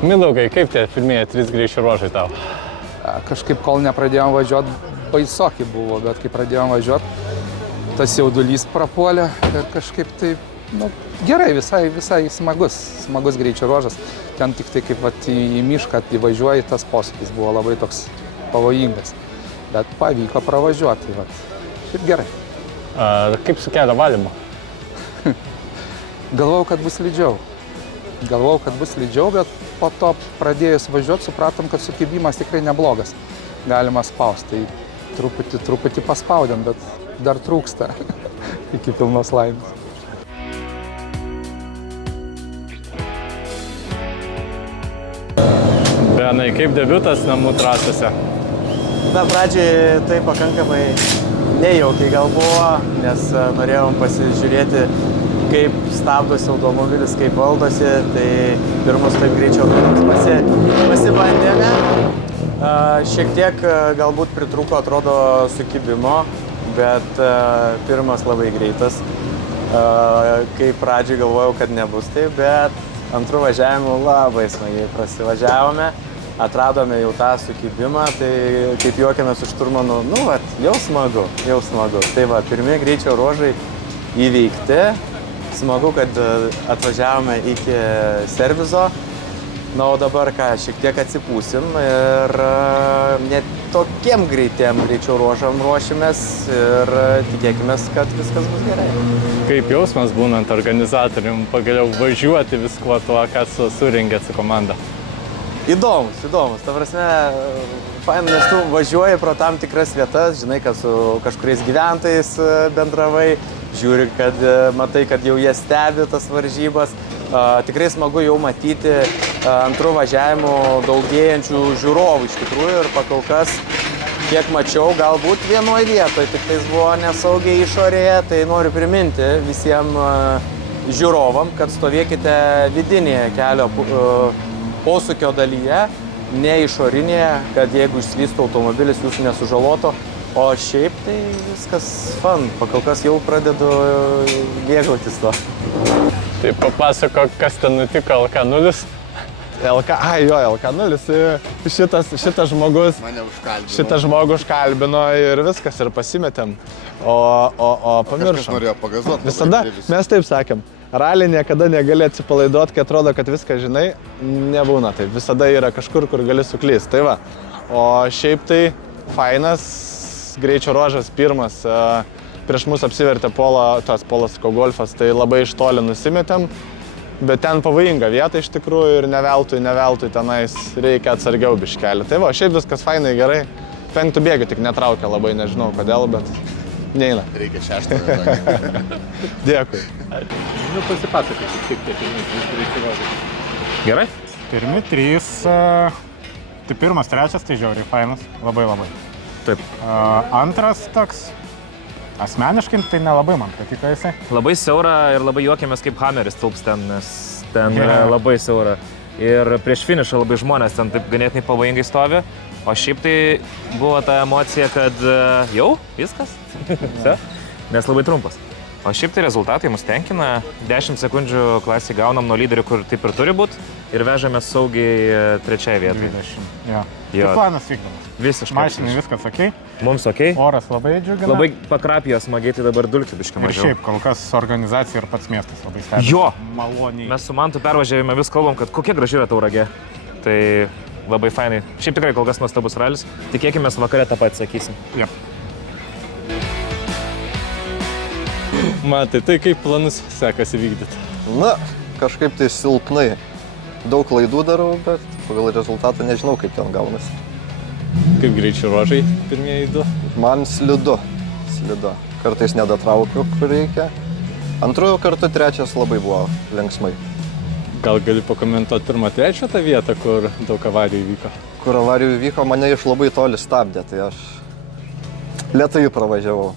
Mindaugai, kaip tie pirmieji 3 greičio ruožai tau? Kažkaip kol nepradėjom važiuoti, baisoki buvo, bet kai pradėjom važiuoti, tas jaudulys prapuolė ir kažkaip tai, gerai, visai smagus greičio ruožas. Ten tik tai kaip į mišką įvažiuoji, tas posūkis buvo labai toks pavojingas, bet pavyko pravažiuoti, ir gerai. Kaip su kelio valymu? Galvojau, kad bus slidžiau, bet po to pradėjus važiuoti, supratom, kad sukibimas tikrai neblogas. Galima spausti, tai truputį paspaudėm, bet dar trūksta iki pilnos laimės. Benai, kaip debiutas namų trasose? Pradžiai tai pakankamai nejaukiai gal buvo, nes norėjom pasižiūrėti, kaip stabdosi automobilis, kaip valdosi, tai pirmus taip greičio ruožus pasibandėme. Šiek tiek galbūt pritrūko, atrodo, sukibimo, bet pirmas labai greitas. Kai pradžiai galvojau, kad nebus taip, bet antrų važiavimų labai smagiai prasivažiavome. Atradome jau tą sukibimą, tai kaip juokėmės už šturmanų, jau smagu. Tai pirmie greičio ruožai įveikti. Smagu, kad atvažiavome iki servizo. O dabar šiek tiek atsipūsim ir net tokiem greitiem greičio ruožam ruošimės ir tikėkimės, kad viskas bus gerai. Kaip jausmas būnant organizatorium, pagaliau važiuoti viskuo tuo, ką surengėt su komanda? Įdomus. Ta prasme, faina, nes tu važiuoji pro tam tikras vietas, žinai, kad su kažkuriais gyventojais bendravai, žiūri, kad matai, kad jau jie stebi tas varžybas. Tikrai smagu jau matyti antrų važiavimų daugėjančių žiūrovų iš tikrųjų ir pakol kas, kiek mačiau, galbūt vienoje vietoje, tik tais buvo nesaugiai išorėje, tai noriu priminti visiems žiūrovam, kad stovėkite vidinėje kelio posūkio dalyje, ne išorinėje, kad jeigu išslystų automobilis, jūsų nesužalotų. O šiaip tai viskas fun, pakol kas jau pradedu mėgautis to. Tai papasakok, kas ten nutiko LK0. LK0. Šitas žmogus mane užkalbino. Šitą žmogų užkalbino ir viskas, ir pasimetėm. O pamiršom. Kažkas norėjo pagazuoti. Visada mes taip sakėm. Rally niekada negali atsipalaiduoti, kai atrodo, kad viską žinai. Nebūna taip. Visada yra kažkur, kur gali suklysti. Tai va. O šiaip tai fainas greičio ruožas pirmas. Prieš mus apsivertė Polas Golfas, tai labai iš toli nusimetėm. Bet ten pavojinga vieta iš tikrųjų ir ne veltui tenais reikia atsargiau biškelį. Tai va, šiaip viskas fainai, gerai. 5 bėgių tik netraukia labai, nežinau kodėl, bet neina. Reikia 6. Dėkui. Pasipasakokit, kaip tie pirmi 3 greičio ruožai. Gerai. Pirmi 3, tai pirmas, trečias, tai žiauriai fainas, labai. Taip. Antras toks, asmeniškai tai nelabai man patiko jisai. Labai siaura ir labai juokėmės, kaip Hammeris tilps ten, nes ten labai siaura. Ir prieš finišą labai žmonės ten taip ganėtinai pavojingai stovi. O šiaip tai buvo ta emocija, kad jau viskas, nes labai trumpas. O šiaip tai rezultatai mus tenkina. 10 sekundžių klasiai gaunam nuo lyderių, kur taip ir turi būti. Ir vežamės saugiai 3 vietai. 20. Jo. Tai planas vykdomas. Visiškai. Mašinai viskas okei. Mums okei. Oras labai džiugina. Labai pakrapijos smagiai, tai dabar dulkių biškai Ir mažiau. šiaip, kol kas organizacija ir pats miestas labai stebi. Jo! Maloniai. Mes su Mantu pervažiavime vis kalbam, kad kokia graži yra Tauragė. Tai labai fainai. Šiaip tikrai kol kas nuostabus ralis. Tikėkimės vakare tą patį sakysim. Jep. Matai, tai kaip planus sekasi vykdyti? Kažkaip tai silpnai. Daug klaidų darau, bet pagal rezultatą nežinau, kaip ten gaunasi. Kaip greičio ruožai pirmieji 2? Man slidu. Kartais nedatraukiu, kur reikia. Antrųjų kartų 3 labai buvo linksmai. Gal gali pakomentuoti 1-3 tą vietą, kur daug avarijų įvyko? Kur avarijų įvyko, mane iš labai toli stabdė, tai aš lėtai pravažiavau.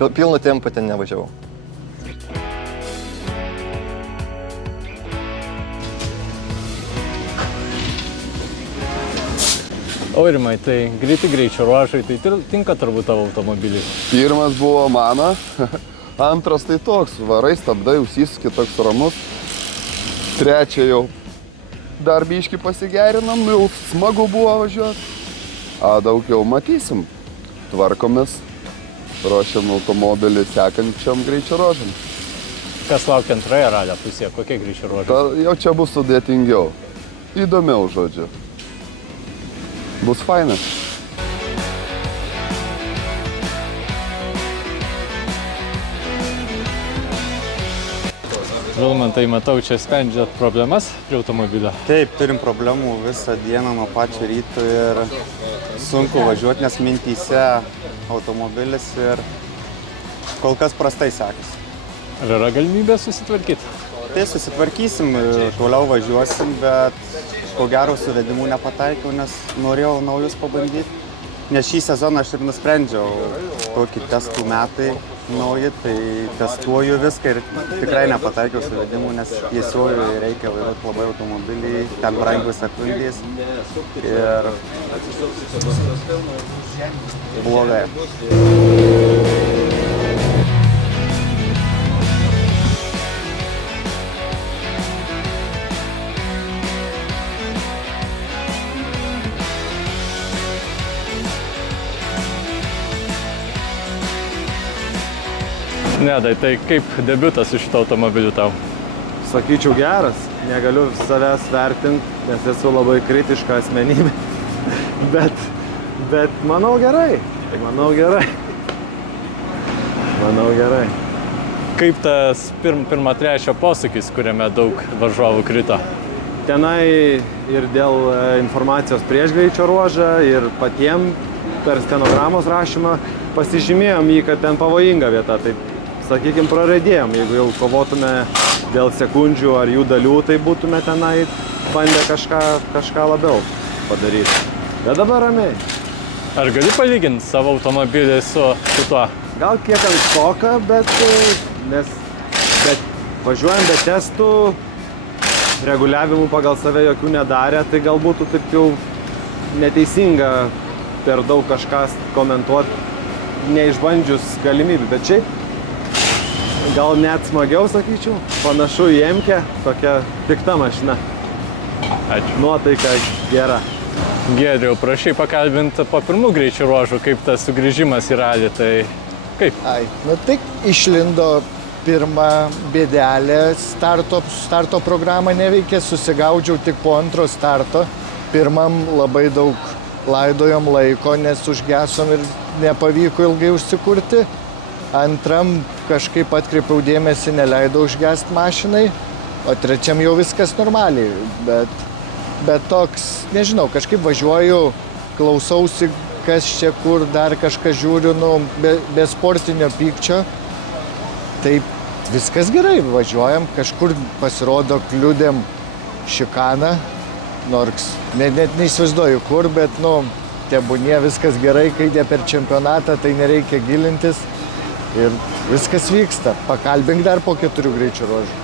Pilnu tempu ten nevažiavau. Aurimai, tai greiti greičio ruožai, tai tinka turbūt tavo automobiliui. Pirmas buvo mano, antras tai toks, varai, stabdai, užsisuki toks ramus. 3 jau dar biškį pasigerinam, jau smagu buvo važiuoti. A daugiau matysim, tvarkomės, ruošiam automobilį sekančiam greičio ruožam. Kas laukia antroje ralio pusėje, kokie greičio ruožai? Jau čia bus sudėtingiau, įdomiau žodžiu. Bus fainas. Vilmantai, matau, čia sprendžiat problemas prie automobilio. Taip, turim problemų visą dieną nuo pačio ryto ir sunku važiuoti, nes mintyse automobilis ir kol kas prastai sekasi. Ar yra galimybė susitvarkyti? Tai susitvarkysim, toliau važiuosim, bet ko gero suvedimų nepataikiau, nes norėjau naujus pabandyti. Nes šį sezoną aš ir nusprendžiau tokį testų metai nauji, tai testuoju viską ir tikrai nepataikiau suvedimų, nes tiesiogiai reikia vairuoti labai automobilį, ten brangios sekundės ir blogai. Nedai, tai kaip debiutas su šito automobiliu tau? Sakyčiau geras, negaliu savęs vertinti, nes esu labai kritiška asmenybė, bet manau gerai. Kaip tas pirmo trečio posūkis, kuriame daug varžovų krito? Tenai ir dėl informacijos prieš greičio ruožą ir patiem per stenogramos rašymą pasižymėjom jį, kad ten pavojinga vieta. Taip, sakykime, praradėjom. Jeigu jau kovotume dėl sekundžių ar jų dalių, tai būtume tenai bandę kažką labiau padaryti. Bet dabar ramiai. Ar gali palyginti savo automobilį su šituo? Gal kiek ankstoka, bet važiuojant be testų, reguliavimų pagal save jokių nedarė, tai gal būtų taip jau neteisinga per daug kažką komentuoti, neišbandžius galimybių. Bet šiaip gal net smagiau, sakyčiau, panašu į Emkę, tokia pikta mašina. Ačiū. Nuotaika gera. Giedriau, prašai pakalbinti po pirmų greičio ruožų, kaip tas sugrįžimas į ralį, tai kaip? Tik išlindo pirmą bėdelę, starto programą neveikė, susigaudžiau tik po antro starto. Pirmam labai daug laidojom laiko, nes užgesom ir nepavyko ilgai užsikurti. Antram kažkaip atkreipiau dėmesį, neleido užgest mašinai, o trečiam jau viskas normaliai. Bet toks, nežinau, kažkaip važiuoju, klausausi, kas čia kur, dar kažką žiūriu, be sportinio pykčio. Taip, viskas gerai, važiuojam, kažkur pasirodo kliudėm šikaną, nors net neįsivaizduoju kur, bet, tebūnie viskas gerai, kai ne per čempionatą, tai nereikia gilintis. Ir viskas vyksta. Pakalbink dar po 4 greičio ruožų.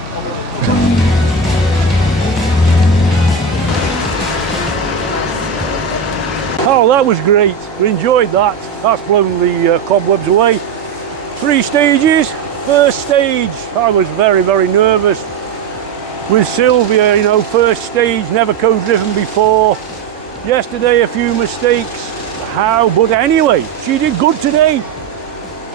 Oh, that was great. We enjoyed that. That's blown the cobwebs away. 3 stages. First stage, I was very, very nervous. With Sylvia, first stage, never co-driven before. Yesterday, a few mistakes. But anyway, she did good today.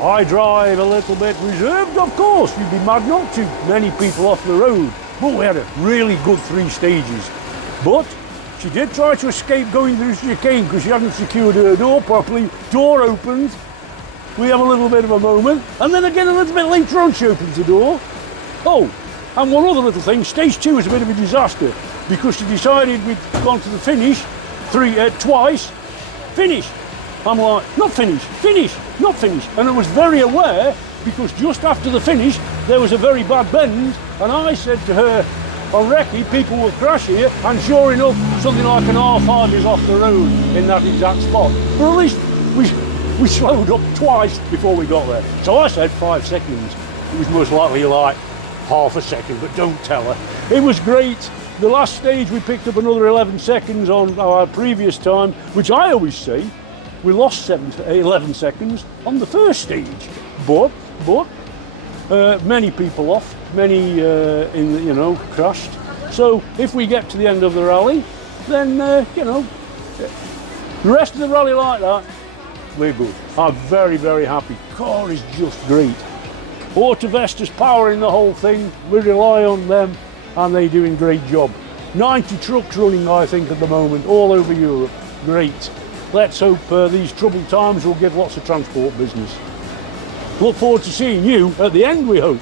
I drive a little bit reserved, of course. You'd be mad not to. Many people off the road. But we had a really good 3 stages. But she did try to escape going through the chicane because she hadn't secured her door properly. Door opens. We have a little bit of a moment. And then again, a little bit later on, she opens the door. Oh, and one other little thing. Stage 2 was a bit of a disaster because she decided we'd gone to the finish twice. Finish. I'm like, not finish, finish, not finish. And I was very aware because just after the finish, there was a very bad bend. And I said to her, on recce, people will crash here. And sure enough, something like an R5 is off the road in that exact spot. But at least we slowed up twice before we got there. So I said 5 seconds. It was most likely like half a second, but don't tell her. It was great. The last stage, we picked up another 11 seconds on our previous time, which I always say, we lost 11 seconds on the first stage. But many people off, many crashed. So if we get to the end of the rally, then, you know, the rest of the rally like that, we're good. I'm very, very happy. Car is just great. Autovest is powering the whole thing. We rely on them and they're doing a great job. 90 trucks running, I think, at the moment, all over Europe. Great. Let's hope these troubled times will give lots of transport business. Look forward to seeing you at the end, we hope.